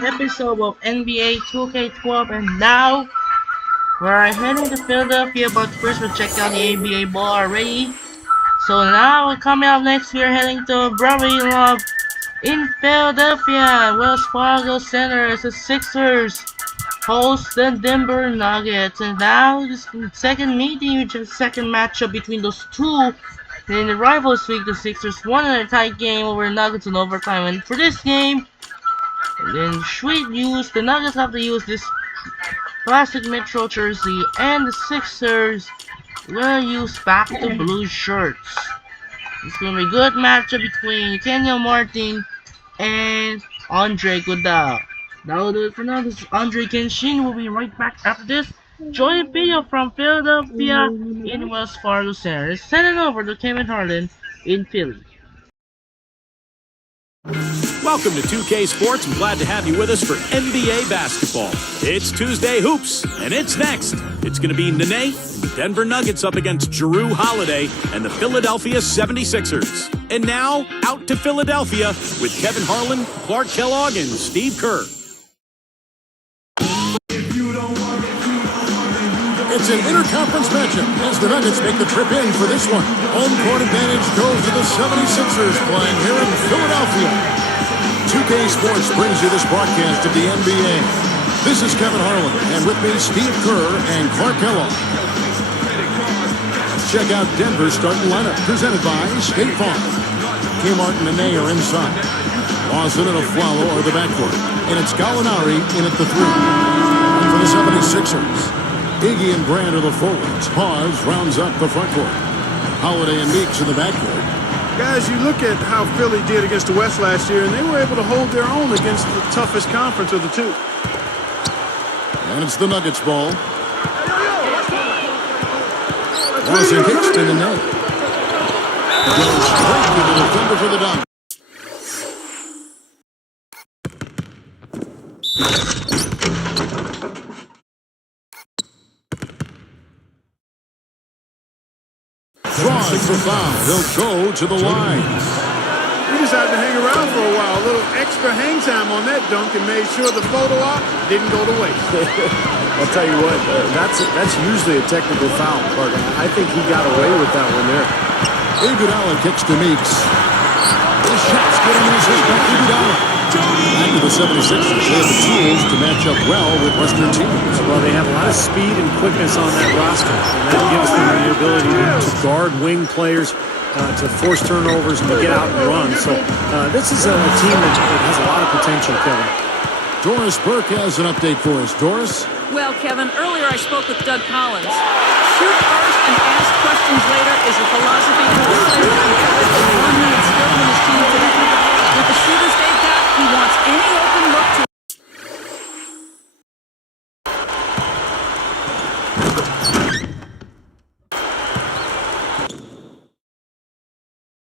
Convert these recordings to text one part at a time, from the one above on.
third episode of NBA 2K12, and now we're heading to Philadelphia, but first we'll check out the NBA ball already. So now coming up next, we're heading to Brotherly Love in Philadelphia, Wells Fargo Center as the Sixers host the Denver Nuggets. And now this second meeting, which is the second matchup between those two. In the Rivals Week, the Sixers won in a tight game over Nuggets in overtime. And for this game, in sweet news, the Nuggets have to use this classic Metro jersey, and the Sixers will use back to blue shirts. It's gonna be a good matchup between Kenyon Martin and Andre Iguodala. That'll do it for now. This is Andre Kenshin. We'll be right back after this. Enjoy the video from Philadelphia in Wells Fargo Center. Send it over to Kevin Harlan in Philly. Welcome to 2K Sports. I'm glad to have you with us for NBA basketball. It's Tuesday Hoops, and it's next. It's going to be Nene and the Denver Nuggets up against Jrue Holiday and the Philadelphia 76ers. And now, out to Philadelphia with Kevin Harlan, Clark Kellogg, and Steve Kerr. It's an interconference matchup as the Nuggets make the trip in for this one. Home court advantage goes to the 76ers playing here in Philadelphia. 2K Sports brings you this broadcast of the NBA. This is Kevin Harlan, and with me, Steve Kerr and Clark Kellogg. Check out Denver's starting lineup, presented by State Farm. Kmart and Nene are inside. Lawson and Aflalo are the backcourt, and it's Gallinari in at the 3. And for the 76ers, Iggy and Grant are the forwards. Hawes rounds up the front court. Holiday and Meeks in the backcourt. Guys, you look at how Philly did against the West last year, and they were able to hold their own against the toughest conference of the two. And it's the Nuggets ball. Lawson kicks to the net. Goes straight to the defender for the dunk. Draws for foul. He'll go to the line. He decided to hang around for a while. A little extra hang time on that dunk and made sure the photo op didn't go to waste. I'll tell you what, that's usually a technical foul, Clark. I think he got away with that one there. Iguodala kicks to Meeks. The shots get him in his back. Iguodala. Back to the 76ers. They have the tools to match up well with Western teams. Well, they have a lot of speed and quickness on that roster, and that gives them the ability to guard wing players, to force turnovers, and to get out and run. So this is a team that has a lot of potential, Kevin. Doris Burke has an update for us. Doris? Well, Kevin, earlier I spoke with Doug Collins. Shoot first and ask questions later is a philosophy for the players to have with one he instilled in his team today. With the shooters they've got, he wants any open look to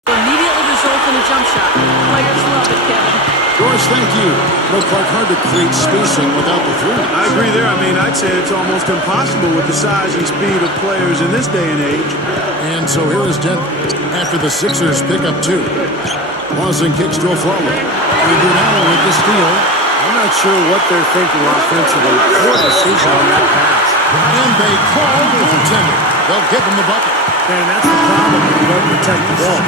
immediately result in a jump shot. Players love it, Kevin. Doris, thank you. No, Clark, hard to create spacing without the three. I agree there. I mean, I'd say it's almost impossible with the size and speed of players in this day and age. And so here is Denver after the Sixers pick up 2. Lawson kicks to Aflalo. Iguodala with the steal. I'm not sure what they're thinking offensively. Poor decision on that pass. And they call goaltender. They'll give him the bucket. Man, that's the problem when you don't protect the ball.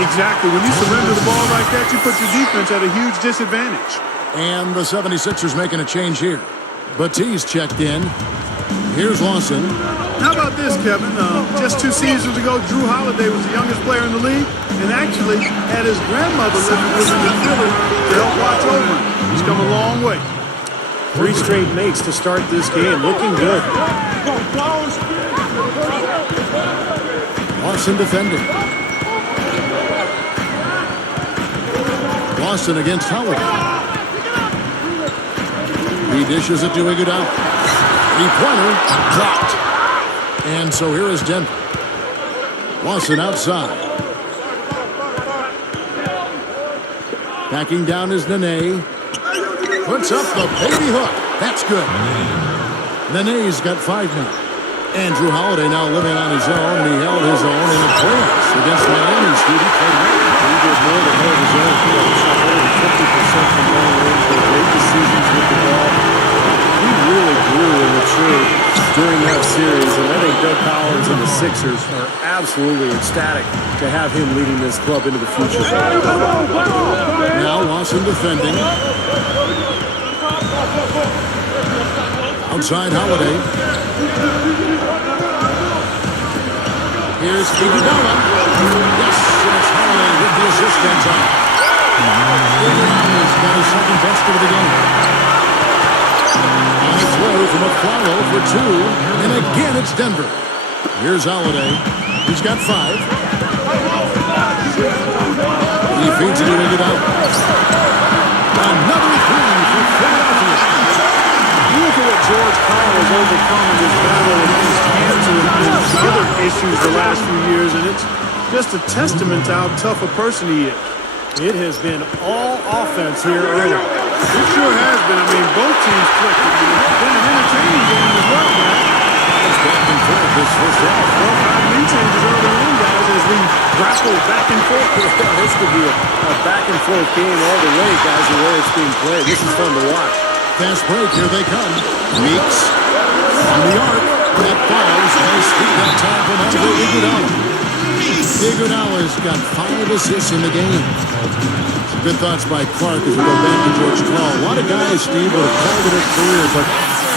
Exactly. When you surrender the ball like that, you put your defense at a huge disadvantage. And the 76ers making a change here. Batiste checked in. Here's Lawson. How about this, Kevin? Just 2 seasons ago, Jrue Holiday was the youngest player in the league and actually had his grandmother living with him in Philly to help watch over him. He's come a long way. 3 straight makes to start this game. Looking good. Lawson defending. Lawson against Holiday. He dishes it to Iguodala. Three-pointer dropped. And so here is Denver. Lawson outside. Backing down is Nene. Puts up the baby hook. That's good. Nene's got 5 now. And Drew Holiday now living on his own, and he held his own in the playoffs against Miami. Steve, he played well. He did more than hold his own. He shot more than 50% from long range. He made decisions with the ball. He really grew and matured during that series, and I think Doug Collins and the Sixers are absolutely ecstatic to have him leading this club into the future. Now Lawson defending. Outside Holiday. Here's Iguodala. Yes, and it's Holiday with the assist on top. Iguodala's got his second basket of the game. On its way from a follow for two, and again it's Denver. Here's Holiday. He's got 5. He feeds it to Iguodala. Another 3 for Philadelphia. Look at what George Karl has overcome in this battle against cancer and other issues the last few years, and it's just a testament to how tough a person he is. It has been all offense here early. It sure has been. I mean, both teams clicked. It's been an entertaining game as well, man. It's back and forth this first half. Well, 5 lead changes early on, guys, as we grapple back and forth. This could be a back and forth game all the way, guys, the way it's being played. This is fun to watch. Fast break, here they come. Meeks from the arc. That falls. Nice feed that time from Andre Iguodala. Iguodala's got 5 assists in the game. Good thoughts by Clark as we go back to George Karl. A lot of guys, Steve, would have called it a career, but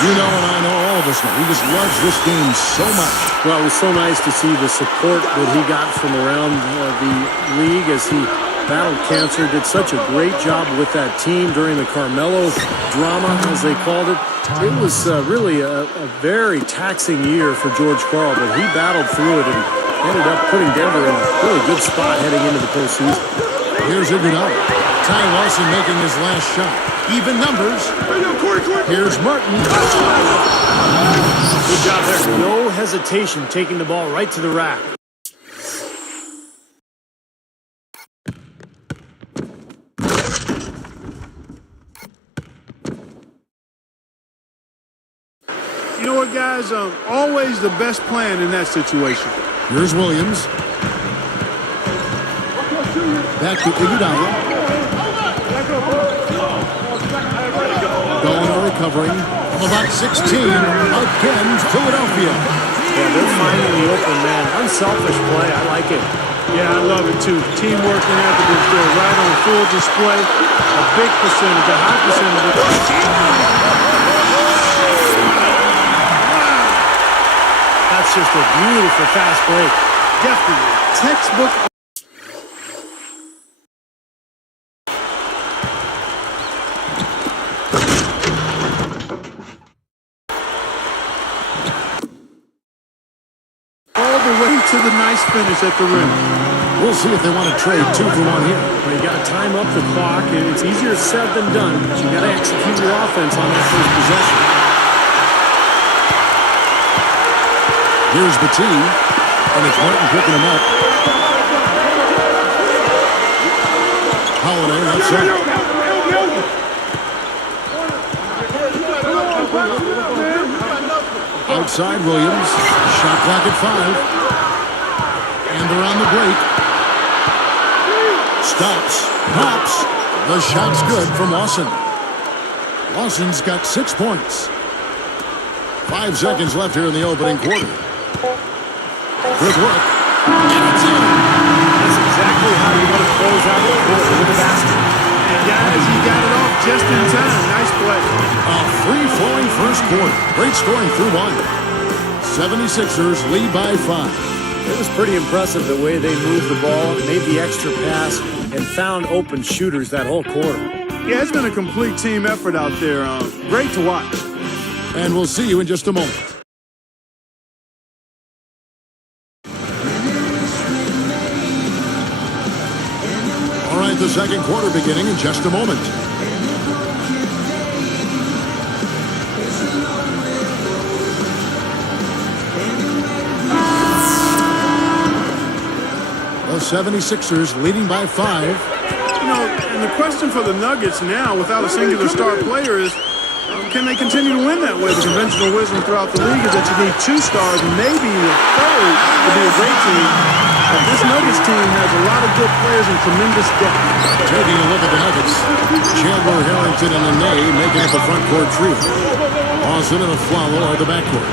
you know and I know, all of us know, he just loves this game so much. Well, it was so nice to see the support that he got from around the league as he battled cancer, did such a great job with that team during the Carmelo drama, as they called it. It was really a very taxing year for George Karl, but he battled through it and ended up putting Denver in a really good spot heading into the postseason. Here's Iguodala. Ty Lawson making his last shot. Even numbers. Here's Martin. Good job there. No hesitation taking the ball right to the rack. You know what, guys? Always the best plan in that situation. Here's Williams. Back to Iguodala. Gallinari recovering. About 16. Again, Philadelphia. Yeah, they're finding the open man. Unselfish play. I like it. Yeah, I love it too. Teamwork and evidence there, right on full display. A big percentage, a high percentage of That's just a beautiful fast break. definitely textbook. All the way to the nice finish at the rim. We'll see if they want to trade 2 for 1 here. Well, you got to time up the clock, and it's easier said than done, but you got to execute your offense on that first possession. Here's the tee, and it's Martin picking him up. Holiday, that's it. Outside Williams, shot clock at 5. And they're on the break. Stops, pops. The shot's good from Lawson. Lawson's got 6 points. 5 seconds left here in the opening quarter. Good work. And it's in. That's exactly how you want to close out the quarter with a basket. And guys, he got it off just in time. Nice play. A free-flowing first quarter. Great scoring through 1. 76ers lead by 5. It was pretty impressive the way they moved the ball, made the extra pass, and found open shooters that whole quarter. Yeah, it's been a complete team effort out there. Great to watch. And we'll see you in just a moment. All right, the second quarter beginning in just a moment. The 76ers leading by 5. You know, and the question for the Nuggets now, without a singular star player, is can they continue to win that way? The conventional wisdom throughout the league is that you need 2 stars, maybe a third to be a great team. But this Nuggets team has a lot of good players and tremendous depth. Taking a look at the Nuggets, Chandler, Harrington, and Nene making up the front court trio. Lawson and Aflalo are the backcourt.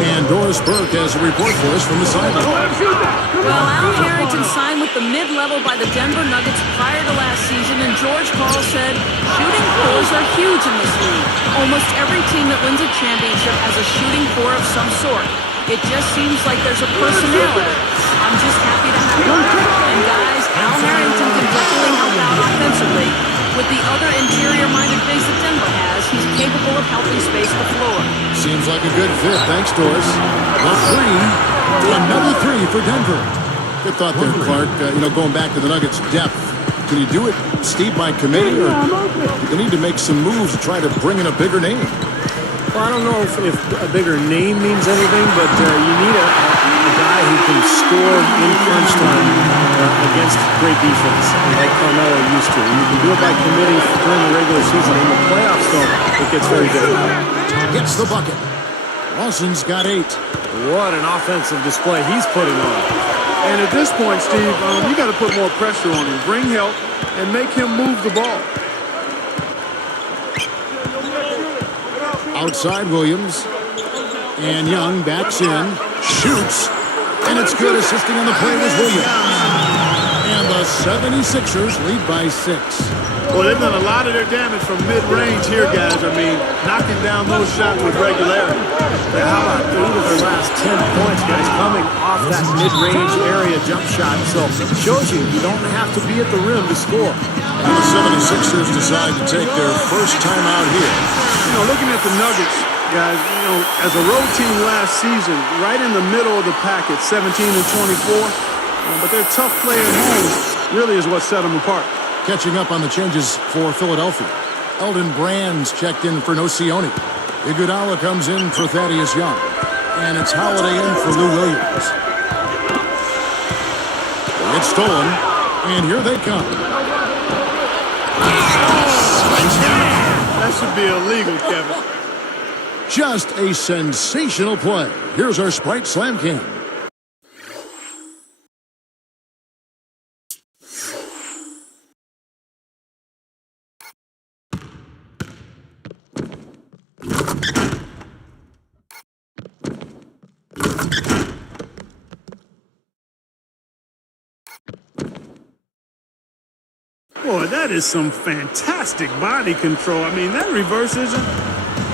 And Doris Burke has a report for us from the sideline. Well, Al Harrington signed with the mid-level by the Denver Nuggets prior to last season, and George Karl said shooting pools are huge in this league. Almost every team that wins a championship has a shooting core of some sort. It just seems like there's a personality. I'm just happy to have him. And guys, Al Harrington can definitely help out offensively. With the other interior-minded bigs that Denver has, he's capable of helping space the floor. Seems like a good fit. Thanks, Doris. The three. Another three for Denver. Good thought there, Clark. Going back to the Nuggets' depth. Can you do it, Steve, by committee, or do they need to make some moves to try to bring in a bigger name? Well, I don't know if a bigger name means anything, but you need a guy who can score in crunch time against great defense, like Carmelo used to. You can do it by committee during the regular season. In the playoffs, though, it gets very difficult. Gets the bucket. Lawson's got 8. What an offensive display he's putting on. And at this point, Steve, you got to put more pressure on him. Bring help and make him move the ball. Outside Williams. And Young backs in. Shoots. And it's good. Assisting on the play was Williams. And the 76ers lead by 6. Well, they've done a lot of their damage from mid-range here, guys. I mean, knocking down those shots with regularity. How about 8 of their last 10 points, guys, coming off that mid-range area jump shot. So it shows you don't have to be at the rim to score. And the 76ers decide to take their first time out here. Looking at the Nuggets, guys, as a road team last season, right in the middle of the pack at 17 and 24. But their tough play at home really is what set them apart. Catching up on the changes for Philadelphia. Eldon Brands checked in for Nocioni. Iguodala comes in for Thaddeus Young. And it's Holiday in for Lou Williams. It's stolen. And here they come. That should be illegal, Kevin. Just a sensational play. Here's our Sprite Slam Cam. Boy, that is some fantastic body control. I mean, that reverse isn't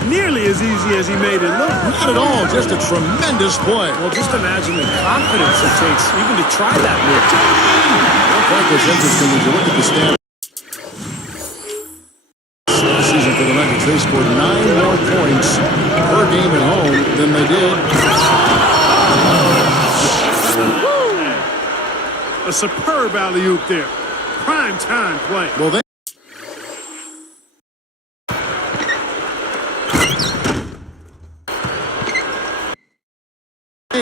nearly as easy as he made it look. Not at all. Just a tremendous play. Well, just imagine the confidence it takes even to try that move. That was interesting when you look at the stats. Last season for the Nuggets, they scored 9 more points per game at home than they did. A superb alley-oop there. Prime time play. Well, they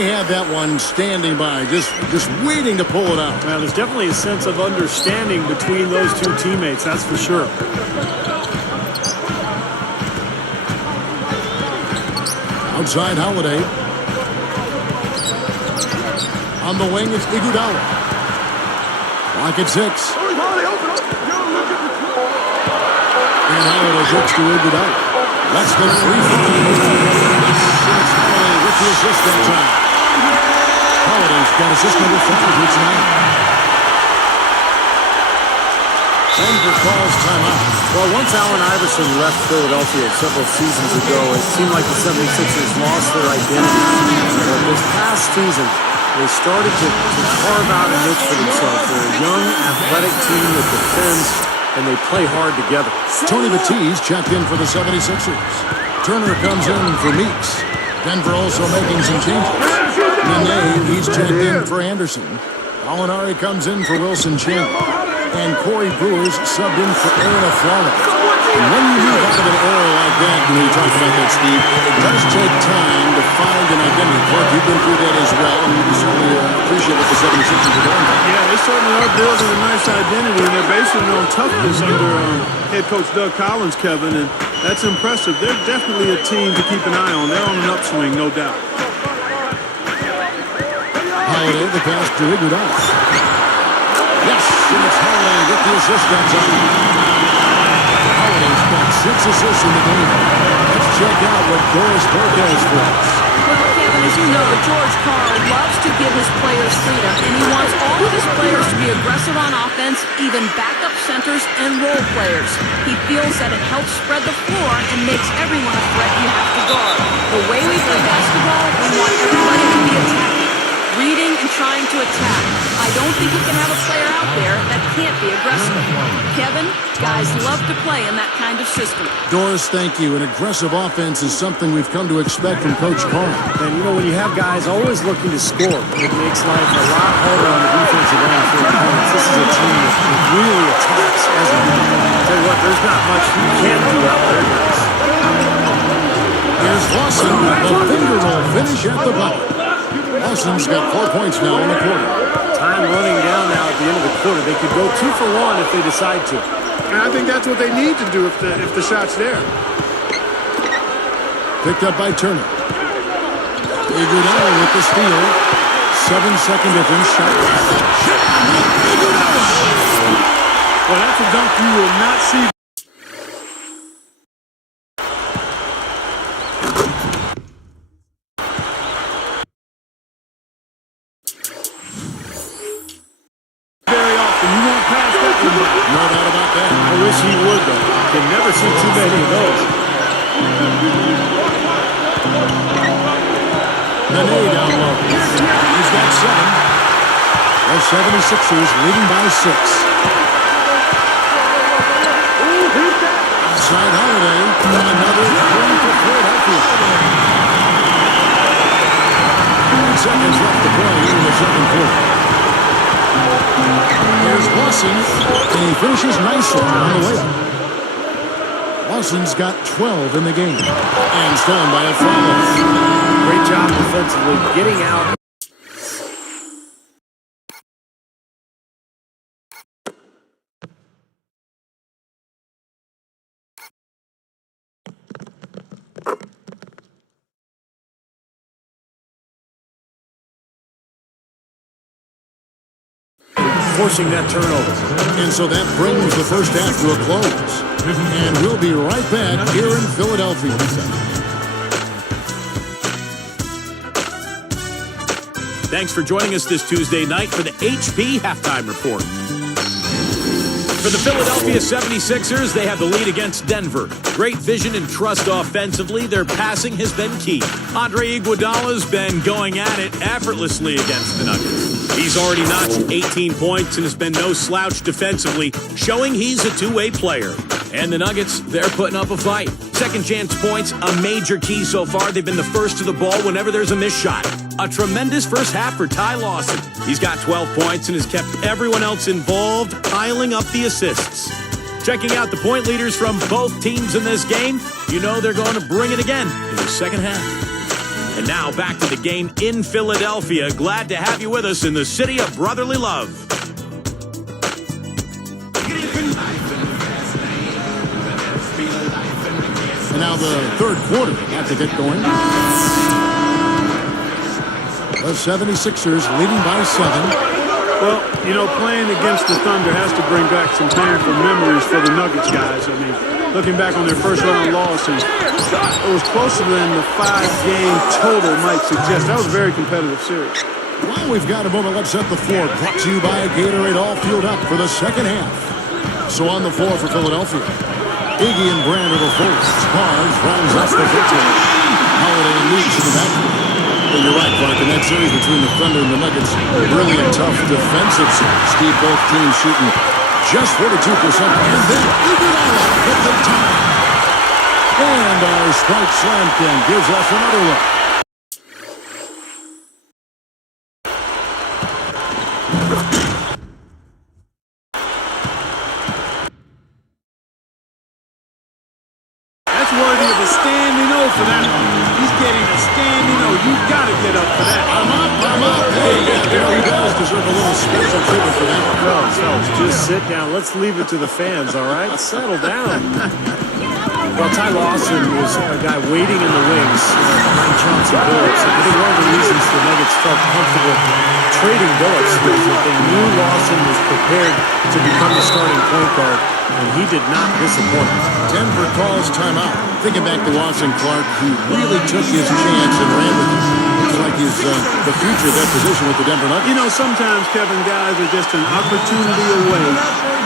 had that one standing by, just waiting to pull it out. Well, there's definitely a sense of understanding between those two teammates, that's for sure. Outside Holiday. On the wing, it's Iguodala. Clock at 6. And Holiday gets to Iguodala. Less than 3 for it's Holiday with the assist that time. Holiday's got assist number 5. It's 9. Denver calls timeout. Well, once Allen Iverson left Philadelphia several seasons ago, it seemed like the 76ers lost their identity. But this past season, they started to carve out a niche for themselves. They're a young, athletic team that defends, and they play hard together. Tony Batiste checked in for the 76ers. Turner comes in for Meeks. Denver also making some changes. Nene, he's checked in for Anderson. Alinari comes in for Wilson Chandler. And Corey Brewer's subbed in for Aaron Aflalo. And when you move out of an era like that, when you talk about that, Steve, it does take time to find an identity. Clark, you've been through that as well, and you certainly appreciate what the 76ers are doing. Yeah, they certainly are building a nice identity, and they're basing it on toughness under head coach Doug Collins, Kevin, and that's impressive. They're definitely a team to keep an eye on. They're on an upswing, no doubt. Holiday, the pass to Iguodala. Yes, and it's Holiday with the assist that time. Holiday's got 6 assists in the game. Let's check out what Doris Burke has for us. Well, Kevin, as you know, George Karl loves to give his players freedom, and he wants all of his players to be aggressive on offense, even backup centers and role players. He feels that it helps spread the floor and makes everyone a threat you have to guard. The way we play basketball, we want everybody to be attacking, reading and trying to attack. I don't think you can have a player out there that can't be aggressive. Kevin, guys love to play in that kind of system. Doris, thank you. An aggressive offense is something we've come to expect from Coach Karl. And, you know, when you have guys always looking to score, it makes life a lot harder on the defensive end for opponents. This is a team that really attacks as a unit. Tell you what, there's not much you can do out there, guys. Here's Lawson with the finger roll finish at the bottom. Lawson's got 4 points now in the quarter. Time running down now at the end of the quarter. They could go 2 for 1 if they decide to. And I think that's what they need to do if the shot's there. Picked up by Turner. Iguodala with the steal. 7-second difference shot. Well, that's a dunk you will not see. Very often. You won't pass that one by. No doubt about that. I wish he would, though. Can never see too many of those. Nene down low. He's got 7. The 76ers leading by 6. Outside Holiday. Another 3 for Philadelphia. 9 seconds left to play in the second quarter. Here's Lawson, and he finishes nicely on the layup. Lawson's got 12 in the game. And stolen by a foul. Great job defensively getting out. Forcing that turnover. And so that brings the first half to a close. And we'll be right back here in Philadelphia. Thanks for joining us this Tuesday night for the HP Halftime Report. For the Philadelphia 76ers, they have the lead against Denver. Great vision and trust offensively. Their passing has been key. Andre Iguodala's been going at it effortlessly against the Nuggets. He's already notched 18 points and has been no slouch defensively, showing he's a two-way player. And the Nuggets, they're putting up a fight. Second chance points, a major key so far. They've been the first to the ball whenever there's a missed shot. A tremendous first half for Ty Lawson. He's got 12 points and has kept everyone else involved, piling up the assists. Checking out the point leaders from both teams in this game, you know they're going to bring it again in the second half. And now back to the game in Philadelphia. Glad to have you with us in the city of brotherly love. And now the third quarter about to get going. The 76ers leading by 7. Well, you know, playing against the Thunder has to bring back some painful memories for the Nuggets guys. I mean, looking back on their first round loss, and it was closer than the 5-game total might suggest. That was a very competitive series. While we've got a moment, let's set the floor. Brought to you by Gatorade, all fueled up for the second half. So on the floor for Philadelphia, Iggy and Brand are the forwards. Barnes rounds up the victory. Holiday and Leach in the backcourt. Well, you're right, Clark. In that series between the Thunder and the Nuggets, really a tough defensive series. Steve, both teams shooting just 42%. And then Iguodala with the time. And our Sprite Slam King gives us another look. That's worthy of a standing O for that one. He's getting a standing O. You got to get up for that. I'm up. Hey, there we go. deserve a little special treatment for that. Fellas, just sit down. Let's leave it to the fans, all right? Settle down. Well, Ty Lawson was a guy waiting in the wings behind Chauncey Billups. I think one of the reasons the Nuggets felt comfortable trading Billups was that they knew Lawson was prepared to become the starting point guard, and he did not disappoint. Denver calls timeout. Thinking back to Watson Clark, he really took his chance and ran with it. Looks like he's the future of that position with the Denver Nuggets. You know, sometimes, Kevin, guys are just an opportunity away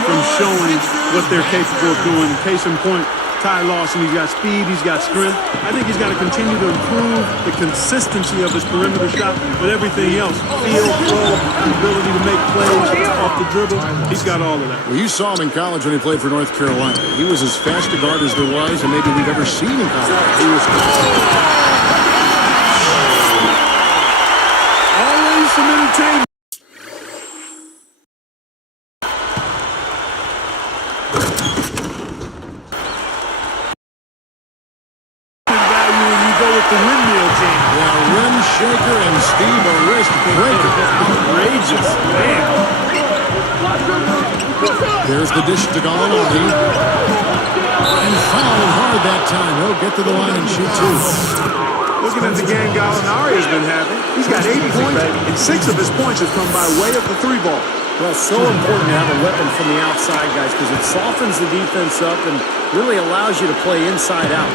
from showing what they're capable of doing. Case in point, Ty Lawson, he's got speed, he's got strength. I think he's got to continue to improve the consistency of his perimeter shot, but everything else, feel, throw, ability to make plays off the dribble, he's got all of that. Well, you saw him in college when he played for North Carolina. He was as fast a guard as there was, and maybe we've ever seen in college. He was Always some entertainment. The windmill team. Yeah, rim shaker and Steve a wrist breaker. Outrageous, man. There's the dish to Gallinari. And fouled hard that time. He'll get to the line and shoot two. Looking at the game Gallinari has been having, he's got 8 points, and 6 of his points have come by way of the 3 ball. Well, so important to have a weapon from the outside, guys, because it softens the defense up and really allows you to play inside out.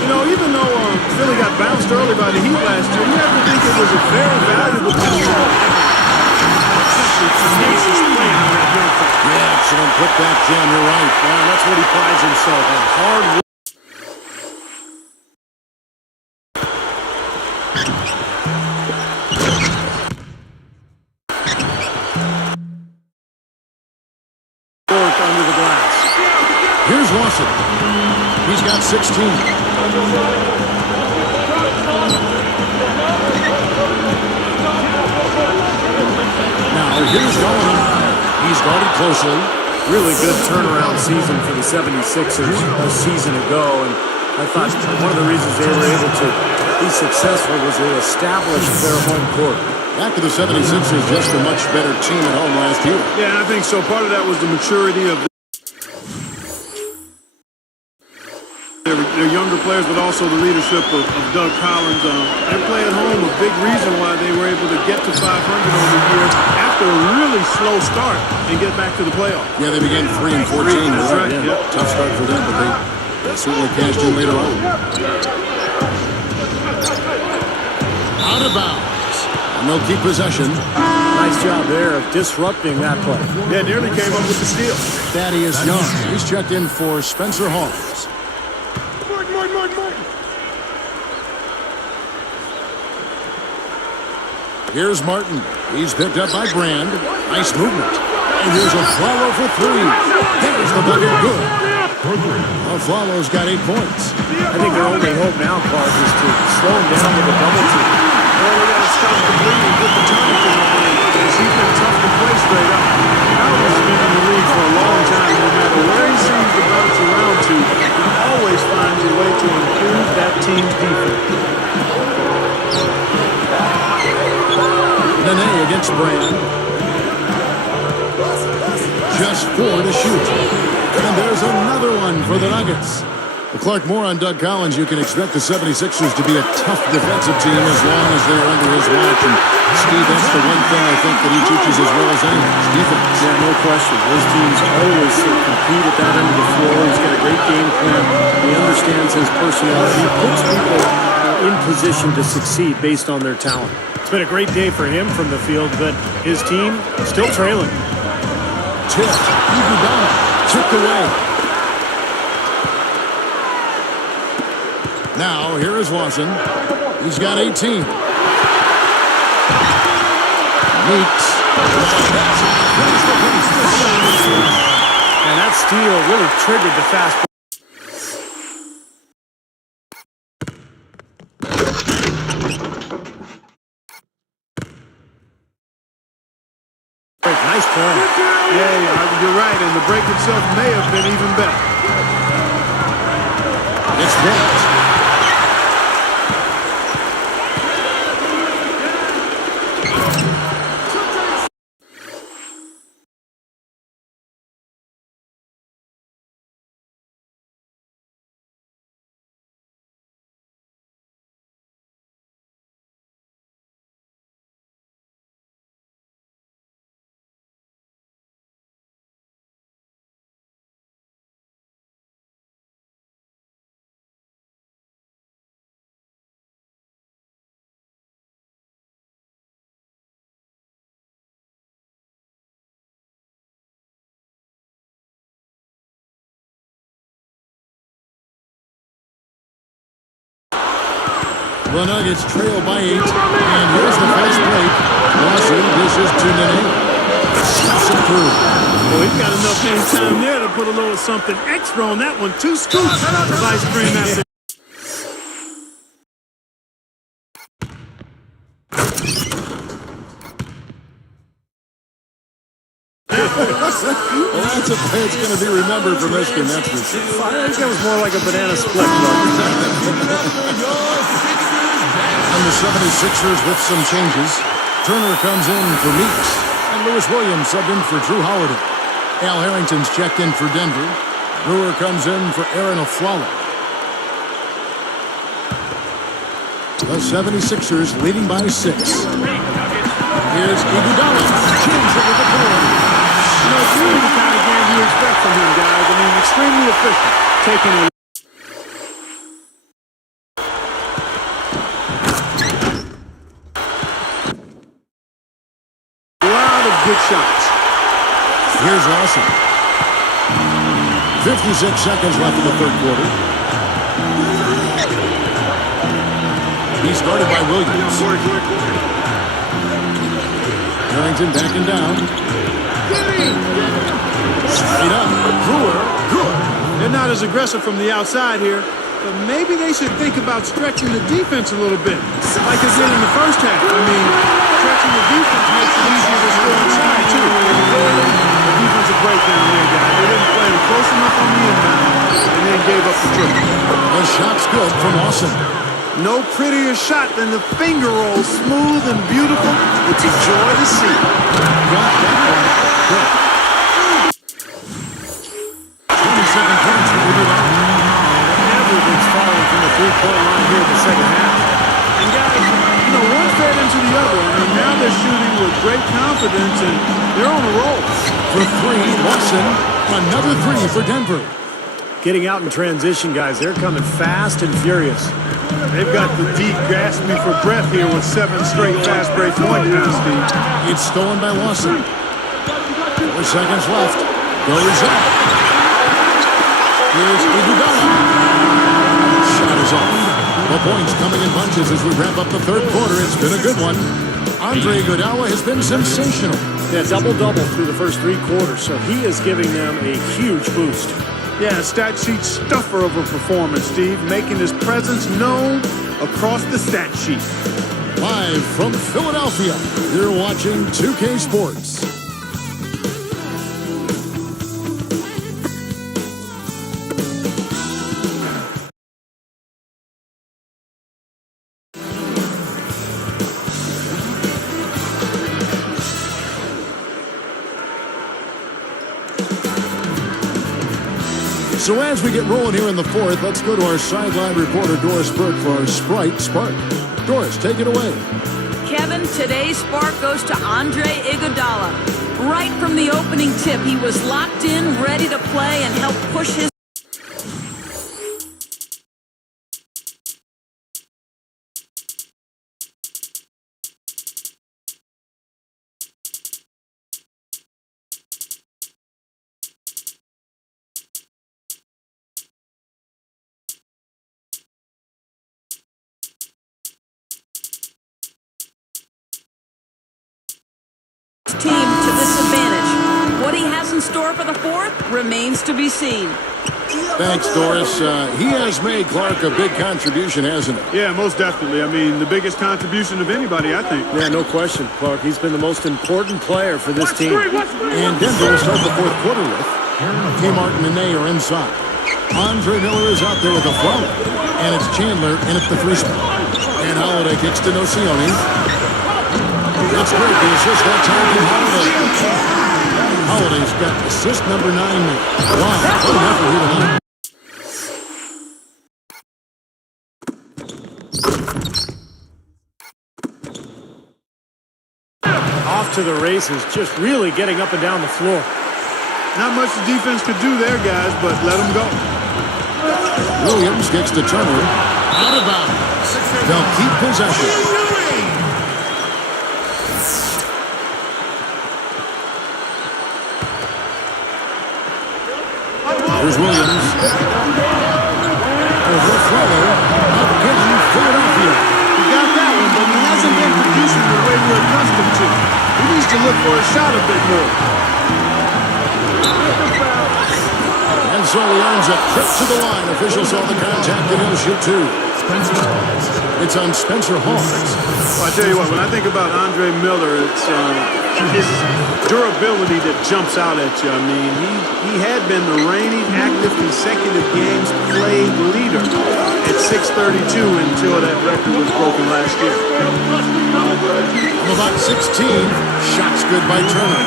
You know, even though Philly got bounced early by the Heat last year, you have to think it was a very valuable piece of tenacious play out of that young fella. Yeah, excellent putback jam. You're right. Yeah, that's what he prides himself on. Hard work. Under the glass. Here's Lawson. He's got 16. Now here's Gallinari. He's guarded closely. Really good turnaround season for the 76ers a season ago, and I thought one of the reasons they were able to be successful was they established their home court. After the 76ers, just a much better team at home last year. Yeah, I think so. Part of that was the maturity of their younger players, but also the leadership of Doug Collins. Their play at home, a big reason why they were able to get to 500 over the year after a really slow start and get back to the playoffs. Yeah, they began 3 and 14. That's right. Yeah. Yep. Tough start for them, but they certainly cashed in later on. Out of bounds. And they'll keep possession. Nice job there of disrupting that play. Yeah, nearly came up with the steal. Thaddeus Young. He's checked in for Spencer Hawes. Here's Martin. He's picked up by Brand. Nice movement. And here's a follow for 3. There's the bucket. Good. Well, Flalo's got 8 points. I think their only hope now, Clark, is to slow him down with a double team. Well, we got to stop the bleeding and get the turning to the play. He's been tough to play straight up. Alvin's been in the league for a long time. No matter where he seems to bounce around to, he always finds a way to improve that team's defense. Nene against Brand. Just 4 to shoot. And there's another one for the Nuggets. Well, Clark, more on Doug Collins. You can expect the 76ers to be a tough defensive team as long as they're under his watch. And Steve, that's the one thing I think that he teaches as well as anyone. Defense. Yeah, no question. His teams always compete at that end of the floor. He's got a great game plan. He understands his personality. He puts people in position to succeed based on their talent. It's been a great day for him from the field, but his team still trailing. Tipped. Iguodala tipped away. Now, here is Lawson. He's got 18. Meeks. And that steal really triggered the fast break. Nice play. Yeah, you're right, and the break itself may have been even better. It's blocked. The Nuggets trail by 8. And here's the fast break. Lawson dishes to Nene. Shoots it through. Well, he's got enough game time there to put a little something extra on that one. 2 scoops of ice cream after. Well, that's a play that's going to be remembered for Michigan, that's for sure. I think that was more like a banana split. And the 76ers with some changes. Turner comes in for Meeks. And Lewis Williams subbed in for Drew Holiday. Al Harrington's checked in for Denver. Brewer comes in for Aaron Aflalo. The 76ers leading by 6. Here's Iguodala. Jams it with the ball. You know, it's really the kind of game you expect from him, guys. I mean, extremely efficient. Taking a lot of good shots. Here's Lawson. 56 seconds left in the third quarter. He's guarded by Williams. Harrington backing down. Straight up. Brewer. Good. They're not as aggressive from the outside here, but maybe they should think about stretching the defense a little bit, like they did in the first half. I mean, stretching the defense makes it easier to score inside, too. The defensive breakdown there, guys. They didn't play them close enough on the inbound, and then gave up the triple. The shot's good from Lawson. No prettier shot than the finger roll, smooth and beautiful. It's a joy to see. Got that one. Good. 27 points for Iguodala. Everything's falling from the three-point line here in the second half. And guys, you know, one fed into the other. I mean, now they're shooting with great confidence, and they're on a roll. For 3, Lawson. Another 3 for Denver. Getting out in transition, guys. They're coming fast and furious. They've got the deep gasping for breath here with 7 straight fast break points now, Steve. It's stolen by Lawson. 4 seconds left. Goes up. Here's Iguodala. Shot is off. The points coming in bunches as we wrap up the third quarter. It's been a good one. Andre Iguodala has been sensational. Yeah, double-double through the first 3 quarters, so he is giving them a huge boost. Yeah, stat sheet stuffer of a performance, Steve, making his presence known across the stat sheet. Live from Philadelphia, you're watching 2K Sports. So as we get rolling here in the fourth, let's go to our sideline reporter, Doris Burke, for our Sprite Spark. Doris, take it away. Kevin, today's spark goes to Andre Iguodala. Right from the opening tip, he was locked in, ready to play, and helped push his team to this advantage. What he has in store for the fourth remains to be seen. Thanks, Doris. He has made Clark a big contribution, hasn't he? Yeah, most definitely. I mean, the biggest contribution of anybody, I think. Yeah, no question, Clark. He's been the most important player for this team. And Denver will start the fourth quarter with Kmart and Nene are inside. Andre Miller is out there with a flow. And it's Chandler in at the 3 spot. And Holiday kicks to Nocioni. That's great. The assist that time from Holiday. Holiday's got assist number 9. Wow, what an effort here tonight. Off to the races, just really getting up and down the floor. Not much the defense could do there, guys, but let them go. Williams gets to Turner. Out of bounds. They'll keep possession. Here's Williams. Over Flalo. Again, Philadelphia. needs to look for a shot a bit more. And so he earns a trip to the line. Officials saw the contact and he'll shoot two. It's on Spencer Hawes. Well, I tell you what, when I think about Andre Miller, it's his durability that jumps out at you. I mean, he had been the reigning active consecutive games played leader at 632 until that record was broken last year. From about 16, shots good by Turner.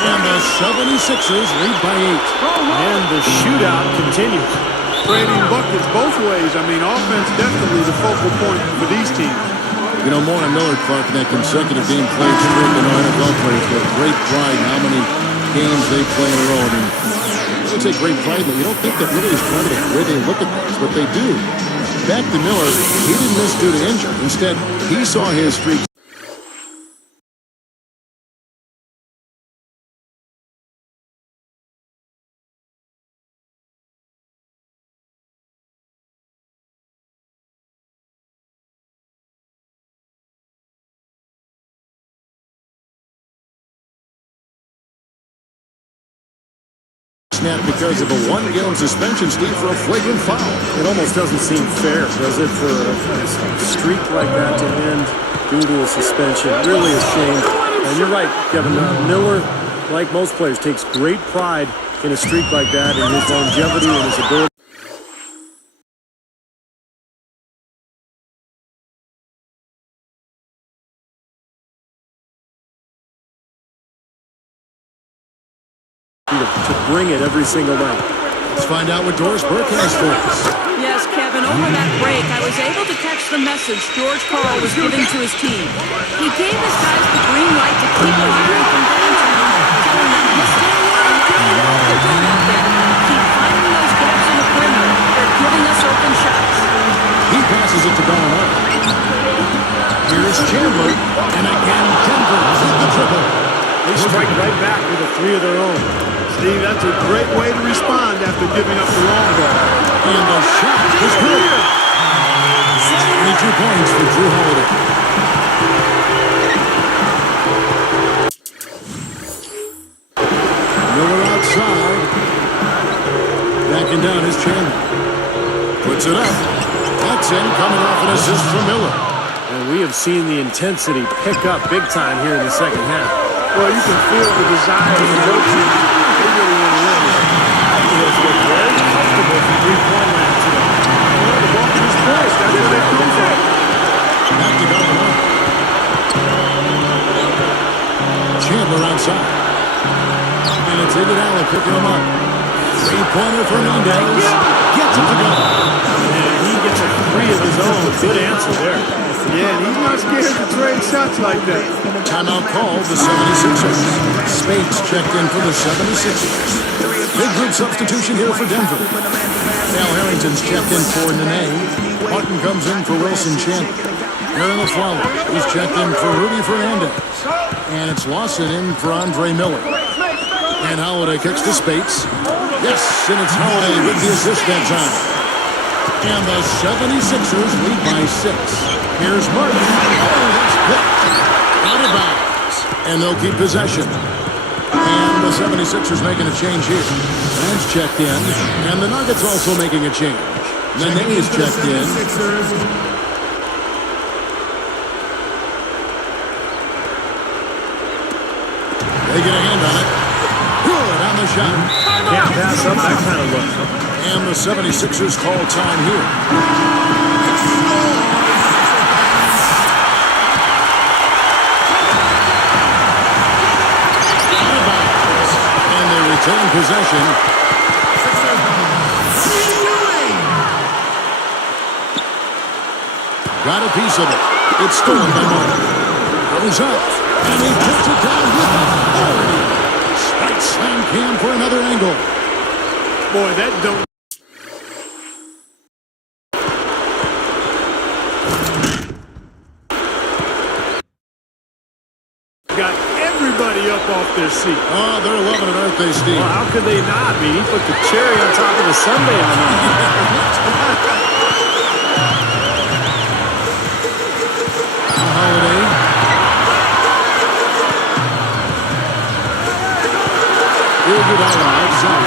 And the 76ers lead by 8. And the shootout continues. Trading buckets both ways. I mean, offense definitely the focal point for these teams. You know, Moore and Miller, Clark, in that consecutive game played streak, and NFL players with great pride in how many games they play in a row. I mean, I would say great pride, but you don't think that really is part of the way they look at things, but they do. Back to Miller, he didn't miss due to injury. Instead, he saw his streak. Snap because of a one-game suspension, Steve, for a flagrant foul. It almost doesn't seem fair, does it, for a streak like that to end due to a suspension? Really a shame. And you're right, Kevin. Miller, like most players, takes great pride in a streak like that, and his longevity and his ability. To bring it every single night. Let's find out what Doris Burke has for us. Yes, Kevin, over that break, I was able to catch the message George Karl was giving to his team. He gave his guys the green light to keep the hiring from downtown, telling them he's still doing what they're doing out there. Keep finding those gaps in the perimeter. They're giving us open shots. He passes it to Gallinari. Here's Chandler, and again Denver with the triple. They strike right back with a three of their own. Steve, that's a great way to respond after giving up the long ball. And the shot is good. 22 points for Drew Holiday. Miller outside. Backing down is Chandler. Puts it up. That's in, coming off an assist from Miller. And we have seen the intensity pick up big time here in the second half. Well, you can feel the desire to work. They really want to win. He's looked very comfortable from three-point land today. Well, the ball is placed. That's where they come from. Back to Gallinari. Chandler outside. And it's Iguodala picking him up. Three-pointer Fernandez. Gets it to go. And he gets a three of his own. Good answer there. Yeah, and he's not scared to trade shots like that. Timeout called the 76ers. Spades checked in for the 76ers. Big group substitution here for Denver. Al Harrington's checked in for Nene. Martin comes in for Wilson Chandler. Aaron LaFleur, he's checked in for Rudy Fernandez. And it's Lawson in for Andre Miller. And Holiday kicks to Spades. Yes, and it's Holiday with the assist that time. And the 76ers lead by 6. Here's Martin. Oh, that's blocked. Out of bounds. And they'll keep possession. And the 76ers making a change here. Lance checked in. And the Nuggets also making a change. Nene is checked in. They get a hand on it. Good on the shot. Can't pass up that kind of look. And the 76ers call time here. Return possession. Got a piece of it. It's stolen by Martin. Goes up. And he puts it down with authority. Spike slam Cam for another angle. Boy, that don't. Got everybody up off their seat. Oh, they're loving it, aren't they, Steve? Well, how could they not? I mean, he put the cherry on top of the sundae on that. Holiday. Iguodala outside.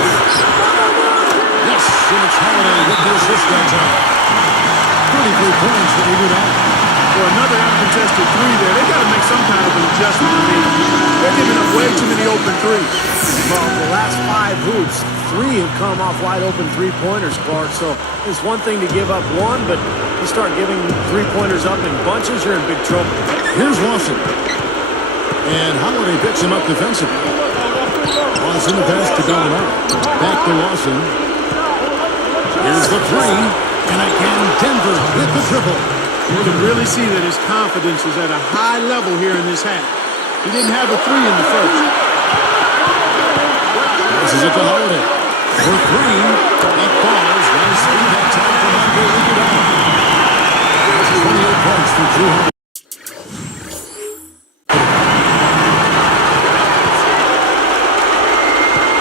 Yes, and it's Holiday with the assist that time. 33 points for Iguodala. For another uncontested three there, they got to make some kind of an adjustment. I mean, they're giving up way too many open threes. Well, the last 5 hoops, 3 have come off wide open three-pointers, Clark. So it's one thing to give up one, but you start giving three-pointers up in bunches, you're in big trouble. Here's Lawson. And Holiday picks him up defensively. Lawson the pass to Gallinari. Back to Lawson. Here's the three. And again, Denver with the triple. You can really see that his confidence is at a high level here in this half. He didn't have a three in the first. This is it to Holiday. For three. That falls. Nice lead that time from Andre Iguodala. That's 28 points for Drew Holiday.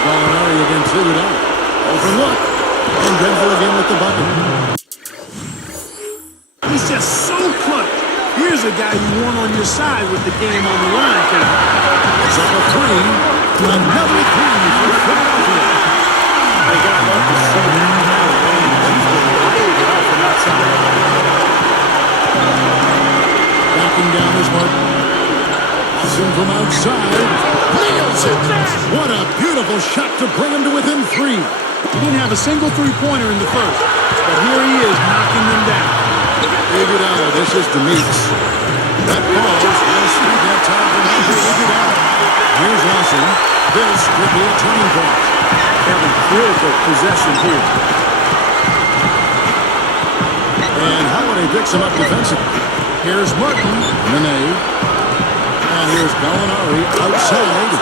Gallinari against Iguodala. Open look. And Denver again with the bucket. He's just so clutch. Here's a guy you want on your side with the game on the line, Ken. It's up a three. Another three for Philadelphia. They got Marcus so out of range. He's been wide out from outside. Backing down is Martin. Lawson from outside. Nails it. What a beautiful shot to bring him to within 3. He didn't have a single three-pointer in the first, but here he is knocking them down. Iguodala, this is Demeeks. That falls. Nice lead that time from Andre Iguodala. Here's Lawson. This could be a turning point. Having critical possession here. And Holiday picks him up defensively. Here's Martin. Nene. And here's Gallinari outside.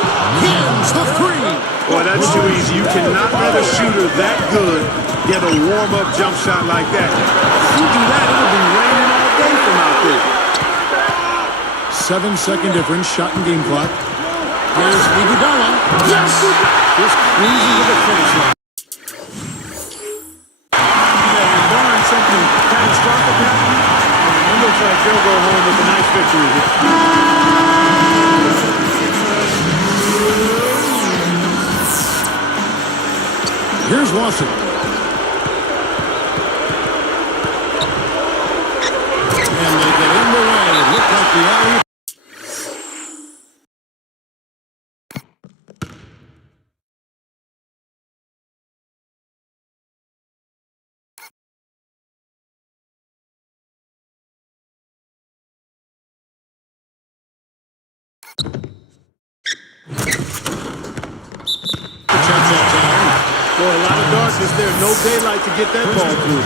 Hands the three. Boy, that's too easy. You cannot let a shooter that good get a warm-up jump shot like that. If you do that, it'll be raining all day from out there. 7-second difference, shot and game clock. Here's Iguodala. Yes! Just cruising to the finish line. Barring something catastrophic happening, it looks like they'll go home with a nice victory here. Here's Lawson. And they get in the way. It looked like the alley. Boy, a lot of darkness there. No daylight to get that ball through.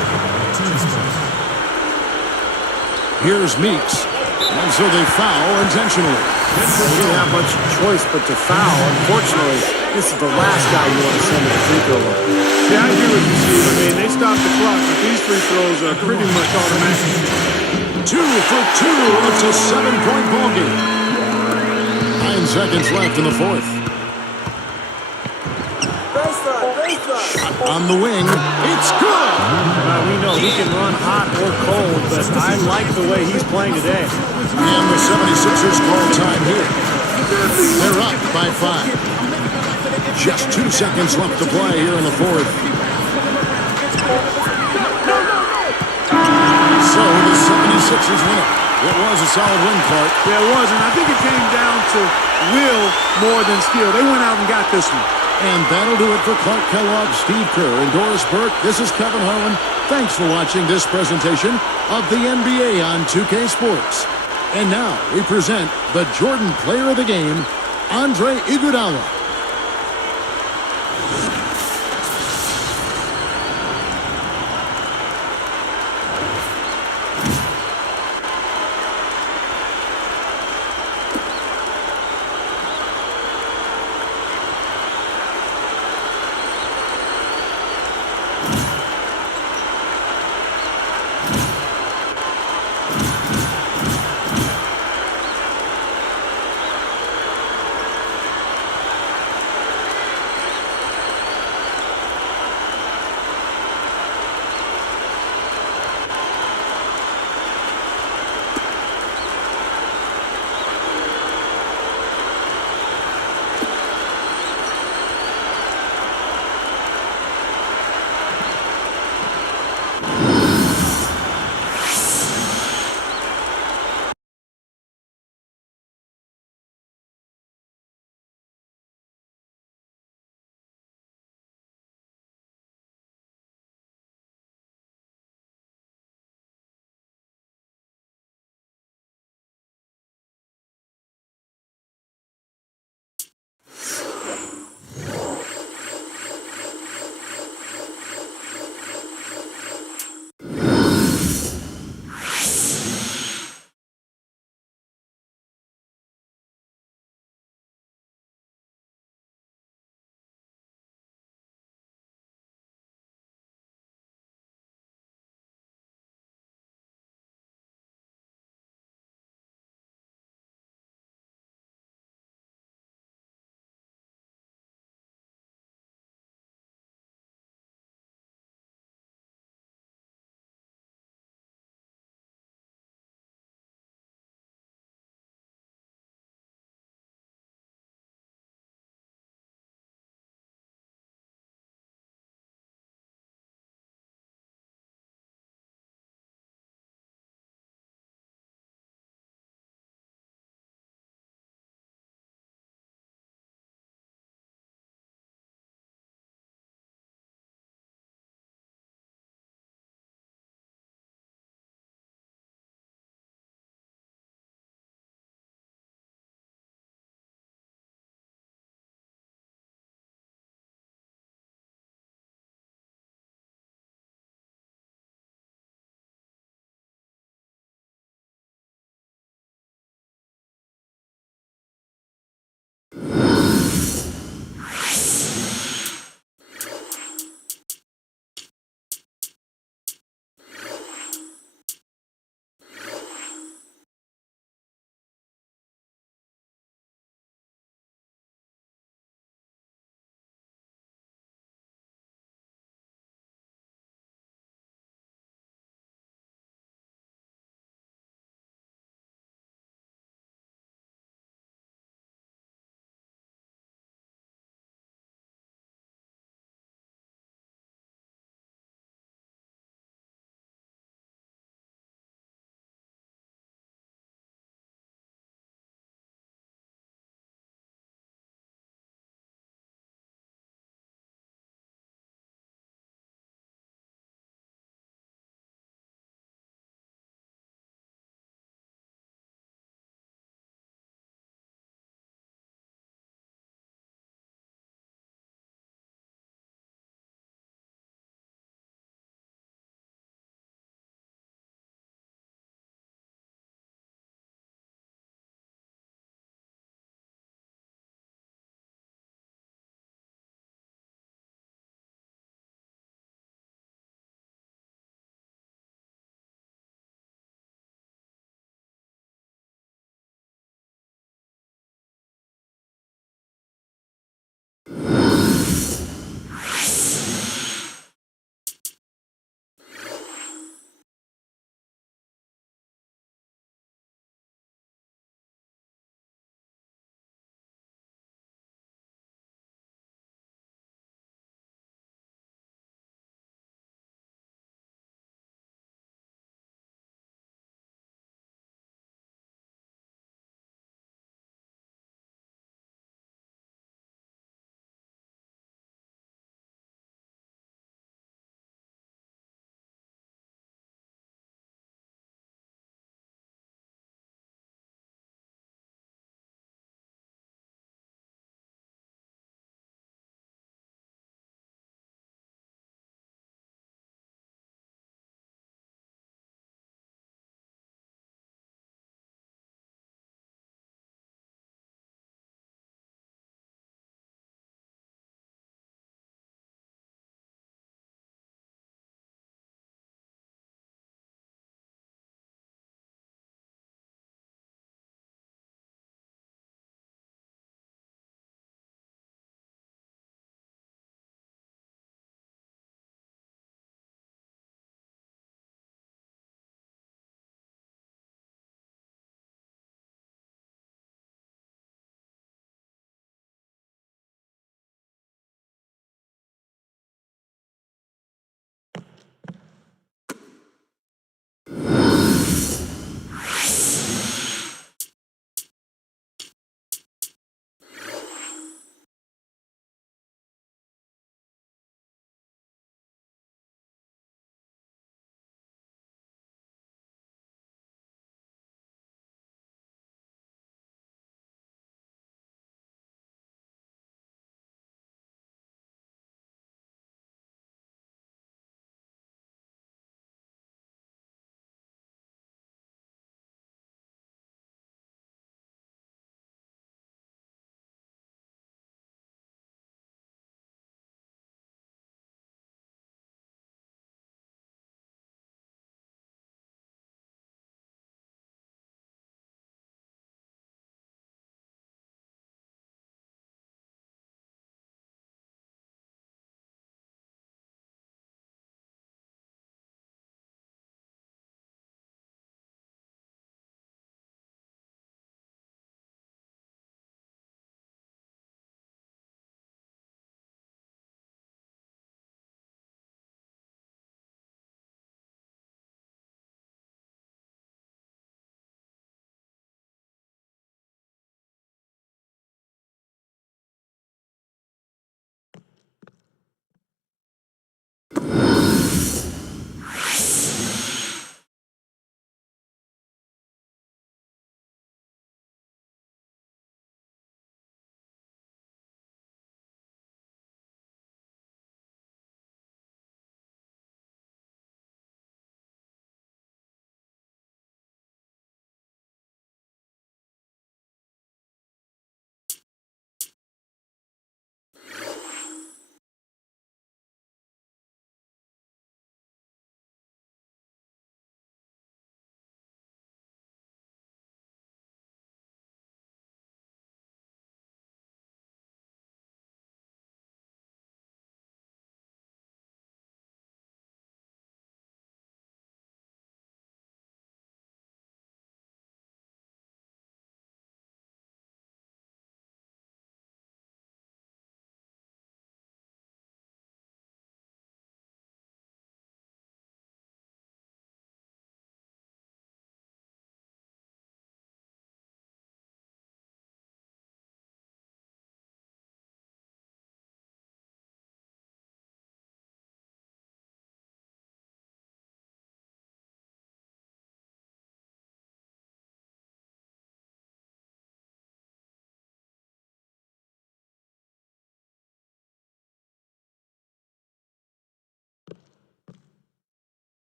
Here's Meeks. And so they foul intentionally. They didn't have much choice but to foul. Unfortunately, this is the last guy you want to send to the free throw line. Yeah, I agree with you, Steve. I mean, they stopped the clock, but these free throws are pretty much automatic. 2 for 2. It's a 7-point ball game. 9 seconds left in the fourth. On the wing, it's good. We know he can run hot or cold, but I like the way he's playing today. And the 76ers call time here. They're up by 5. Just 2 seconds left to play here in the fourth. So the 76ers win it. It was a solid win, Clark. Yeah, it was, and I think it came down to will more than skill. They went out and got this one. And that'll do it for Clark Kellogg, Steve Kerr, and Doris Burke. This is Kevin Harlan. Thanks for watching this presentation of the NBA on 2K Sports. And now we present the Jordan Player of the Game, Andre Iguodala.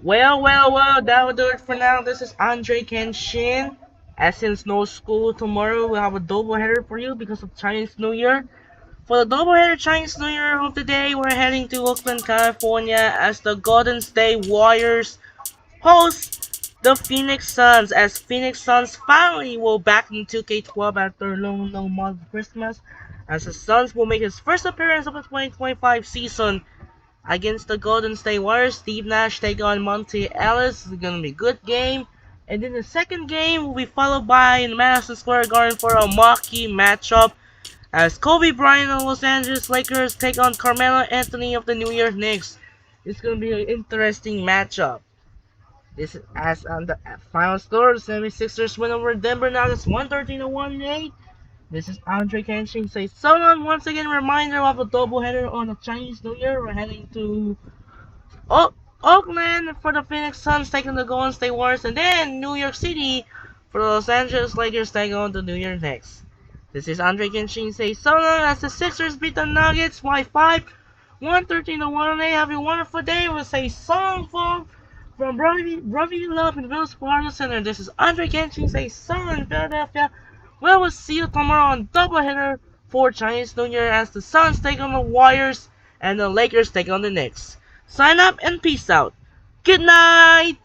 Well, that will do it for now. This is Andre Kenshin. As since no school tomorrow, we'll have a doubleheader for you because of Chinese New Year. For the doubleheader Chinese New Year of the day, we're heading to Oakland, California as the Golden State Warriors host the Phoenix Suns as Phoenix Suns finally will back in 2K12 after a long month of Christmas as the Suns will make his first appearance of the 2025 season against the Golden State Warriors. Steve Nash take on Monte Ellis. It's gonna be a good game. And then the second game will be followed by in Madison Square Garden for a marquee matchup as Kobe Bryant of Los Angeles Lakers take on Carmelo Anthony of the New York Knicks. It's gonna be an interesting matchup. This is as on the final score, the 76ers win over Denver Nuggets 113-108. This is Andre Kenshin say so long. Once again, reminder of a doubleheader on the Chinese New Year. We're heading to Oakland for the Phoenix Suns taking the Golden State Warriors, and then New York City for the Los Angeles Lakers taking on the New York Knicks. This is Andre Kenshin say so long as the Sixers beat the Nuggets by 5, 113-108. Have a wonderful day. We'll say so long from Ravi Love in Village Fargo Center. This is Andre Kenshin say so long in Philadelphia. Well, we'll see you tomorrow on doubleheader for Chinese New Year as the Suns take on the Warriors and the Lakers take on the Knicks. Sign up and peace out. Good night!